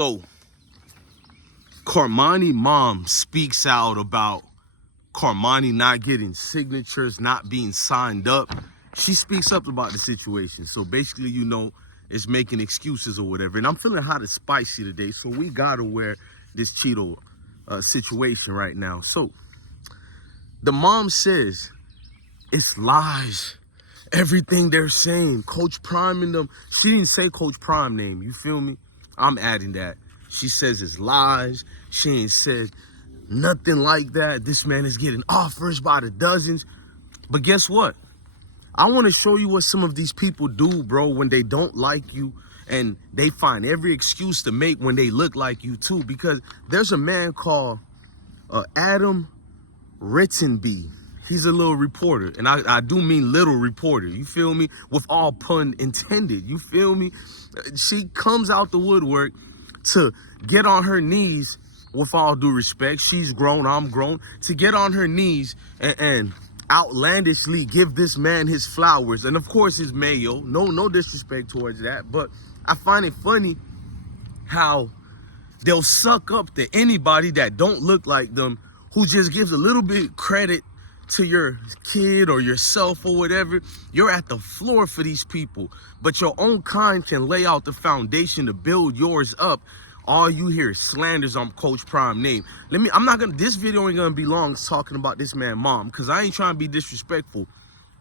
So, Cormani mom speaks out about Cormani not getting signatures, not being signed up. She speaks up about the situation. So basically, it's making excuses or whatever. And I'm feeling hot and spicy today, so we gotta wear this Cheeto situation right now. So the mom says it's lies. Everything they're saying, Coach Prime and them. She didn't say Coach Prime name, you feel me? I'm adding that. She says it's lies. She ain't said nothing like that. This man is getting offers by the dozens. But guess what? I want to show you what some of these people do, bro, when they don't like you and they find every excuse to make when they look like you too. Because there's a man called Adam Rittenby. He's a little reporter, and I do mean little reporter, you feel me? With all pun intended, you feel me? She comes out the woodwork to get on her knees, with all due respect. She's grown, I'm grown. To get on her knees and outlandishly give this man his flowers. And of course, his Mayo. No disrespect towards that. But I find it funny how they'll suck up to anybody that don't look like them, who just gives a little bit credit to your kid or yourself or whatever. You're at the floor for these people, but your own kind can lay out the foundation to build yours up. All you hear is slanders on Coach Prime name. This video ain't gonna be long talking about this man mom, because I ain't trying to be disrespectful.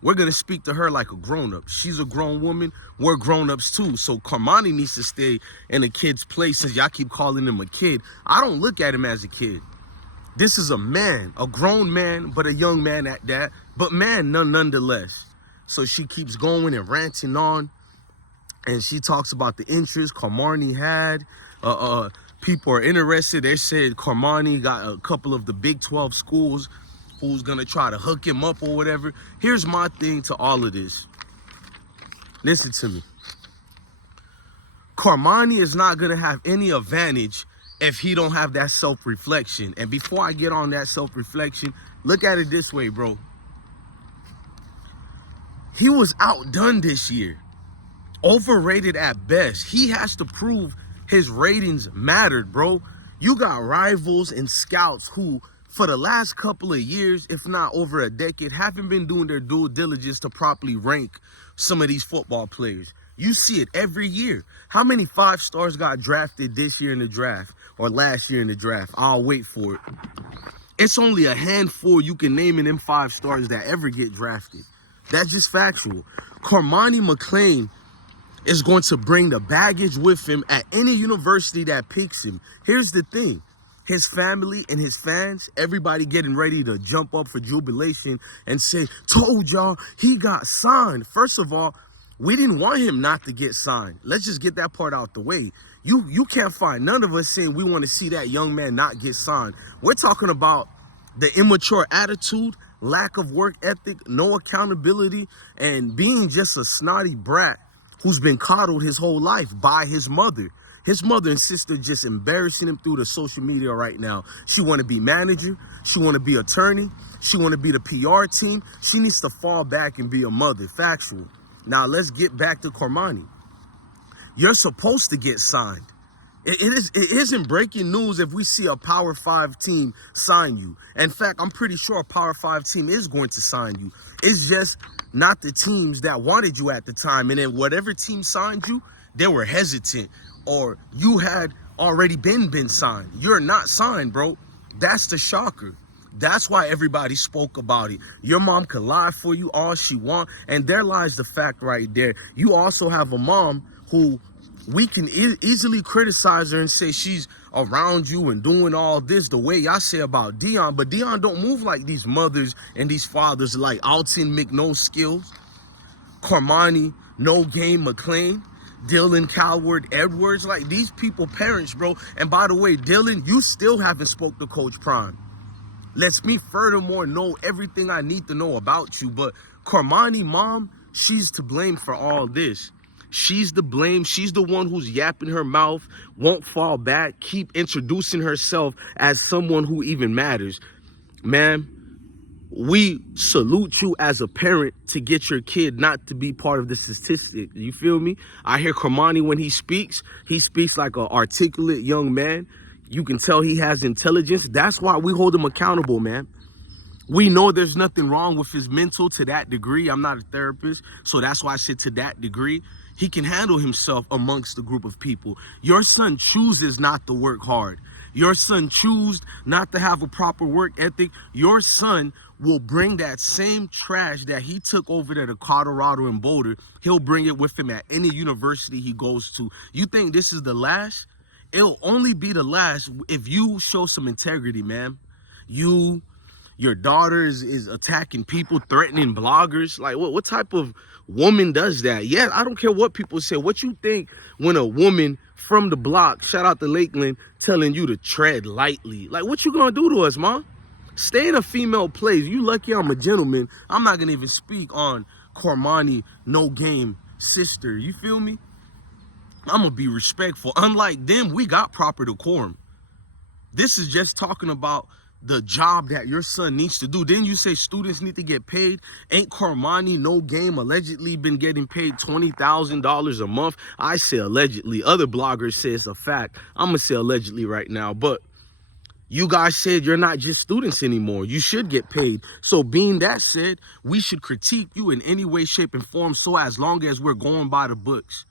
We're gonna speak to her like a grown-up. She's a grown woman, we're grown-ups too. So Cormani needs to stay in a kid's place, since y'all keep calling him a kid. I don't look at him as a kid. This is a man, a grown man, but a young man at that, but man nonetheless. So she keeps going and ranting on, and she talks about the interest Cormani had. People are interested. They said Cormani got a couple of the Big 12 schools who's gonna try to hook him up or whatever. Here's my thing to all of this. Listen to me. Cormani is not gonna have any advantage if he don't have that self-reflection. And before I get on that self-reflection, look at it this way, bro. He was outdone this year. Overrated at best. He has to prove his ratings mattered, bro. You got rivals and scouts who, for the last couple of years, if not over a decade, haven't been doing their due diligence to properly rank some of these football players. You see it every year. How many 5 stars got drafted this year in the draft or last year in the draft? I'll wait for it. It's only a handful you can name in them 5 stars that ever get drafted. That's just factual. Cormani McClain is going to bring the baggage with him at any university that picks him. Here's the thing. His family and his fans, everybody getting ready to jump up for jubilation and say, told y'all he got signed. First of all, we didn't want him not to get signed. Let's just get that part out the way. You can't find none of us saying we want to see that young man not get signed. We're talking about the immature attitude, lack of work ethic, no accountability, and being just a snotty brat who's been coddled his whole life by his mother. His mother and sister just embarrassing him through the social media right now. She want to be manager. She want to be attorney. She want to be the PR team. She needs to fall back and be a mother. Factual. Now, let's get back to Cormani. You're supposed to get signed. It isn't breaking news if we see a Power 5 team sign you. In fact, I'm pretty sure a Power 5 team is going to sign you. It's just not the teams that wanted you at the time. And then whatever team signed you, they were hesitant, or you had already been signed. You're not signed, bro. That's the shocker. That's why everybody spoke about it. Your mom could lie for you all she want, and there lies the fact right there. You also have a mom who we can easily criticize her and say she's around you and doing all this the way y'all say about Deion, but Deion don't move like these mothers and these fathers like Alton McNo Skills, Cormani, No Game McClain, Dylan Coward Edwards. Like, these people parents, bro. And by the way, Dylan, you still haven't spoke to Coach Prime. Lets me furthermore know everything I need to know about you. But Cormani mom, she's to blame for all this. She's the blame. She's the one who's yapping her mouth, won't fall back, keep introducing herself as someone who even matters. Man, we salute you as a parent to get your kid not to be part of the statistic. You feel me? I hear Cormani when he speaks like an articulate young man. You can tell he has intelligence. That's why we hold him accountable, man. We know there's nothing wrong with his mental to that degree. I'm not a therapist, so that's why I said to that degree. He can handle himself amongst a group of people. Your son chooses not to work hard. Your son chooses not to have a proper work ethic. Your son will bring that same trash that he took over there to Colorado and Boulder. He'll bring it with him at any university he goes to. You think this is the last? It'll only be the last if you show some integrity, man. Your daughter is attacking people, threatening bloggers. Like, what type of woman does that? Yeah, I don't care what people say. What you think when a woman from the block, shout out to Lakeland, telling you to tread lightly? Like, what you gonna do to us, ma? Stay in a female place. You lucky I'm a gentleman. I'm not gonna even speak on Cormani, no game sister. You feel me? I'm gonna be respectful. Unlike them, we got proper decorum. This is just talking about the job that your son needs to do. Then you say students need to get paid. Ain't Cormani, no game, allegedly been getting paid $20,000 a month? I say allegedly. Other bloggers say it's a fact. I'm gonna say allegedly right now. But you guys said you're not just students anymore. You should get paid. So being that said, we should critique you in any way, shape, and form, so as long as we're going by the books.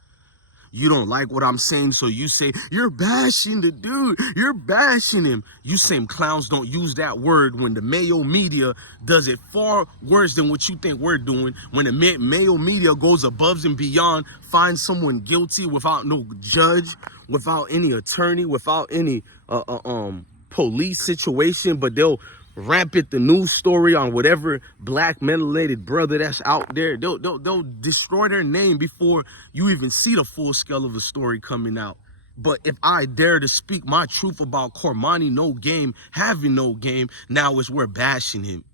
You don't like what I'm saying, so you say, you're bashing the dude. You're bashing him. You same clowns don't use that word when the Mayo media does it far worse than what you think we're doing. When the Mayo media goes above and beyond, finds someone guilty without no judge, without any attorney, without any police situation, but they'll rampant the news story on whatever black melanated brother that's out there. They'll destroy their name before you even see the full scale of the story coming out. But if I dare to speak my truth about Cormani, no game, having no game, now it's we're bashing him.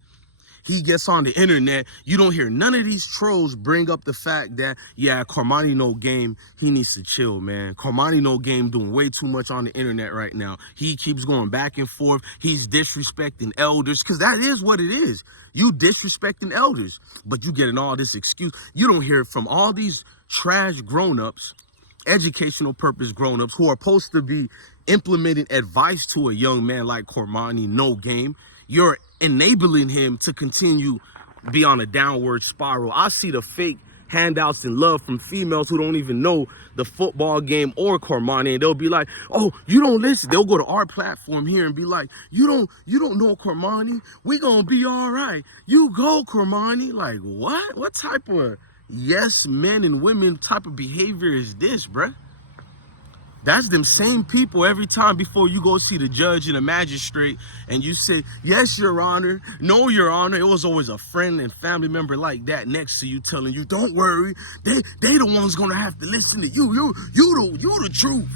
He gets on the internet, you don't hear none of these trolls bring up the fact that, yeah, Cormani no game, he needs to chill, man. Cormani no game doing way too much on the internet right now. He keeps going back and forth. He's disrespecting elders, because that is what it is. You disrespecting elders, but you getting all this excuse. You don't hear it from all these trash grown-ups, educational purpose grown-ups who are supposed to be implementing advice to a young man like Cormani no game. You're enabling him to continue be on a downward spiral. I see the fake handouts and love from females who don't even know the football game or Cormani, and they'll be like, oh, you don't listen. They'll go to our platform here and be like, you don't know Cormani. We gonna be all right. You go, Cormani. Like, what type of yes men and women type of behavior is this, bruh? That's them same people every time before you go see the judge and the magistrate and you say, yes, your honor, no, your honor. It was always a friend and family member like that next to you telling you, don't worry, they the ones gonna have to listen to you. You the truth.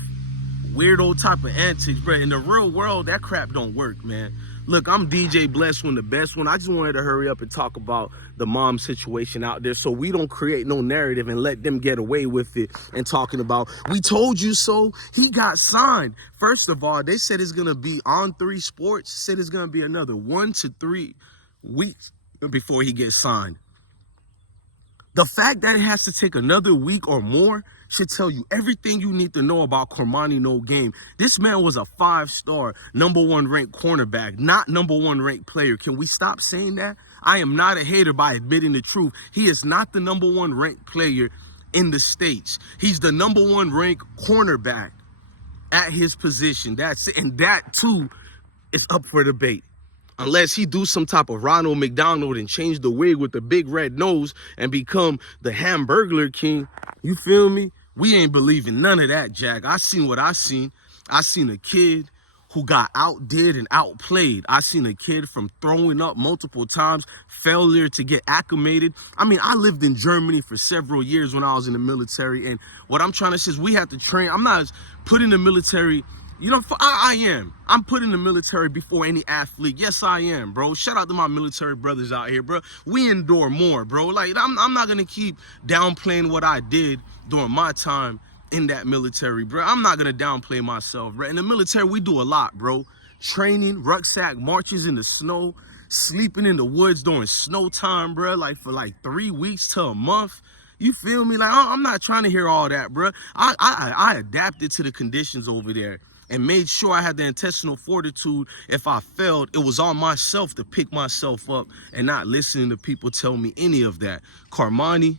Weirdo type of antics, bro. In the real world, that crap don't work, man. Look, I'm DJ Blessed One, the best one. I just wanted to hurry up and talk about the mom situation out there so we don't create no narrative and let them get away with it and talking about, we told you so. He got signed. First of all, they said it's going to be on 3 Sports. Said it's going to be another 1 to 3 weeks before he gets signed. The fact that it has to take another week or more should tell you everything you need to know about Cormani no game. This man was a 5-star, #1 ranked cornerback, not #1 ranked player. Can we stop saying that? I am not a hater by admitting the truth. He is not the #1 ranked player in the States. He's the #1 ranked cornerback at his position. That's it. And that too is up for debate. Unless he do some type of Ronald McDonald and change the wig with the big red nose and become the Hamburglar King. You feel me? We ain't believing none of that, Jack. I seen what I seen. I seen a kid who got outdid and outplayed. I seen a kid from throwing up multiple times, failure to get acclimated. I mean, I lived in Germany for several years when I was in the military. And what I'm trying to say is we have to train. I'm not put in the military. You know, I am. I'm putting the military before any athlete. Yes, I am, bro. Shout out to my military brothers out here, bro. We endure more, bro. Like, I'm not going to keep downplaying what I did during my time in that military, bro. I'm not going to downplay myself, bro. In the military, we do a lot, bro. Training, rucksack, marches in the snow, sleeping in the woods during snow time, bro, like for like 3 weeks to a month. You feel me? Like, I'm not trying to hear all that, bro. I adapted to the conditions over there and made sure I had the intestinal fortitude. If I failed, it was on myself to pick myself up and not listening to people tell me any of that. Cormani,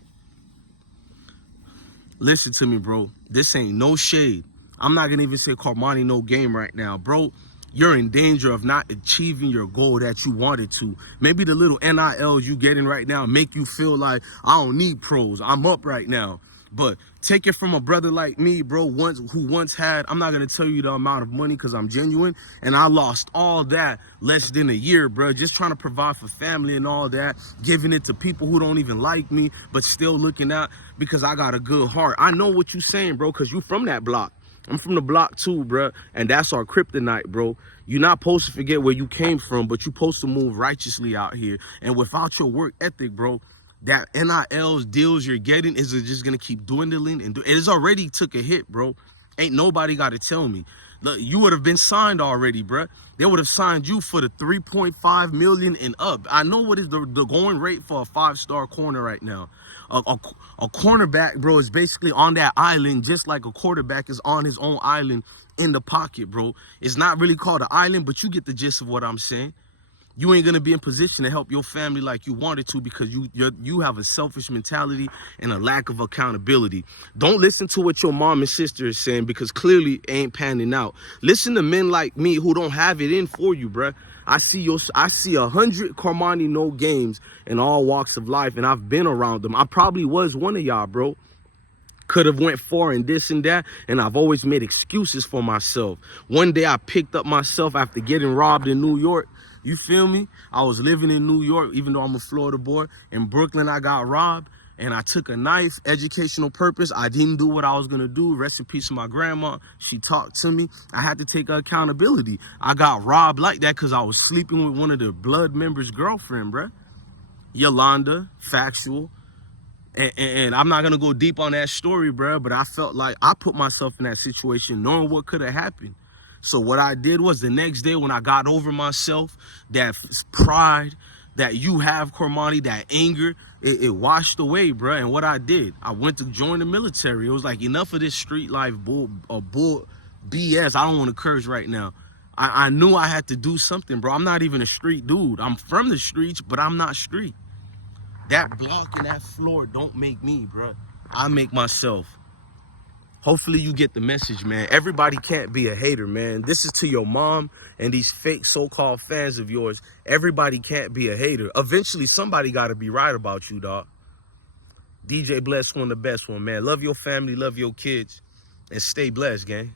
listen to me, bro. This ain't no shade. I'm not gonna even say Cormani no game right now, bro. You're in danger of not achieving your goal that you wanted to. Maybe the little NILs you getting right now make you feel like I don't need pros. I'm up right now. But take it from a brother like me, bro, who once had, I'm not going to tell you the amount of money because I'm genuine, and I lost all that less than a year, bro, just trying to provide for family and all that, giving it to people who don't even like me, but still looking out because I got a good heart. I know what you saying, bro, because you from that block. I'm from the block too, bro, and that's our kryptonite, bro. You're not supposed to forget where you came from, but you're supposed to move righteously out here. And without your work ethic, bro, that NILs deals you're getting is just gonna keep dwindling, and it has already took a hit, bro. Ain't nobody got to tell me. Look, you would have been signed already, bro. They would have signed you for the 3.5 million and up. I know what is the going rate for a 5-star corner right now. A cornerback, bro, is basically on that island just like a quarterback is on his own island in the pocket, bro. It's not really called an island, but you get the gist of what I'm saying. You ain't gonna be in position to help your family like you wanted to because you have a selfish mentality and a lack of accountability. Don't listen to what your mom and sister is saying because clearly it ain't panning out. Listen to men like me who don't have it in for you, bruh. I see 100 Cormani no games in all walks of life, and I've been around them. I probably was one of y'all, bro. Could have went far and this and that, and I've always made excuses for myself. One day I picked up myself after getting robbed in New York. You feel me? I was living in New York, even though I'm a Florida boy. In Brooklyn, I got robbed, and I took a knife, educational purpose. I didn't do what I was going to do. Rest in peace to my grandma. She talked to me. I had to take accountability. I got robbed like that because I was sleeping with one of the blood members' girlfriend, bruh. Yolanda, factual. And I'm not going to go deep on that story, bruh, but I felt like I put myself in that situation knowing what could have happened. So what I did was the next day when I got over myself, that pride that you have, Cormani, that anger, it washed away, bro. And what I did, I went to join the military. It was like, enough of this street life bull BS. I don't want to curse right now. I knew I had to do something, bro. I'm not even a street dude. I'm from the streets, but I'm not street. That block and that floor don't make me, bro. I make myself. Hopefully you get the message, man. Everybody can't be a hater, man. This is to your mom and these fake so-called fans of yours. Everybody can't be a hater. Eventually, somebody got to be right about you, dog. DJ Bless one, the best one, man. Love your family, love your kids, and stay blessed, gang.